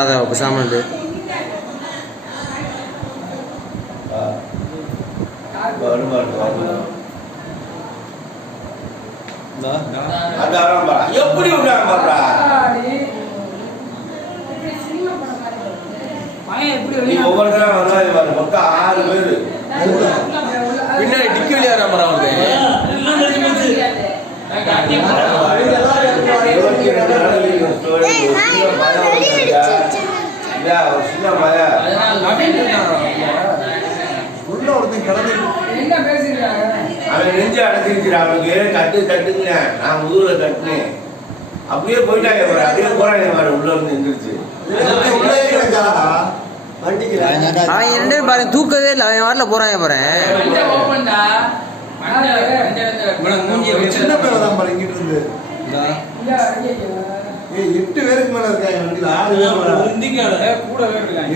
ஓட்டாத பேசாமல் எப்படி மொத்தம் 6 பேரு பின்னாடி டிக்கி விளையாடுற மாதிரி அவன் நெஞ்சு அடைச்சிருக்கிறான். அவனுக்கு தட்டுங்க நான் முதுகுல தட்டுனேன். அப்படியே போயிட்டாங்க பாரு. அப்படியே போறாங்க பாரு. உள்ள வந்து எந்திரிச்சு அவன் 2 பேரும் பாருங்க தூக்கவே இல்லை. அவன் வரல போறாங்க பாரு. சின்ன பையன் தான் பாரு இங்கிட்டு இருந்து 8 பேருக்கு மேல இருக்காங்க வண்டியில.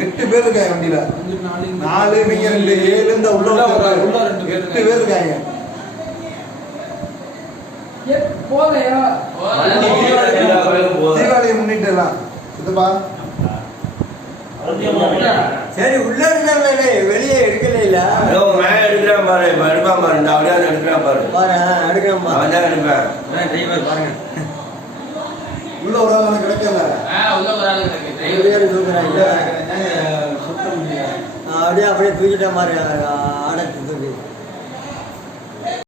8 பேர் இருக்காங்க வண்டியில. 4 இவங்க 2 7 இந்த உள்ள 8 பேர் இருக்காங்க. தீபாவளியை முன்னிட்டு எல்லாம் இதுப்பா சரி உள்ள இருந்தாங்க வெளியே எடுக்கல இல்ல மேல எடுக்கிறான் பாரு. எடுப்பான் பாரு. இந்த அப்படியே எடுக்கிறான் பாரு. எடுக்கிறேன் அவன் தான் எடுப்பேன். டிரைவர் பாருங்க உள்ள ஒரு ஆள் கிடைக்கல. அப்படியே தூக்கிட்ட மாதிரி அடைச்சு தூக்கி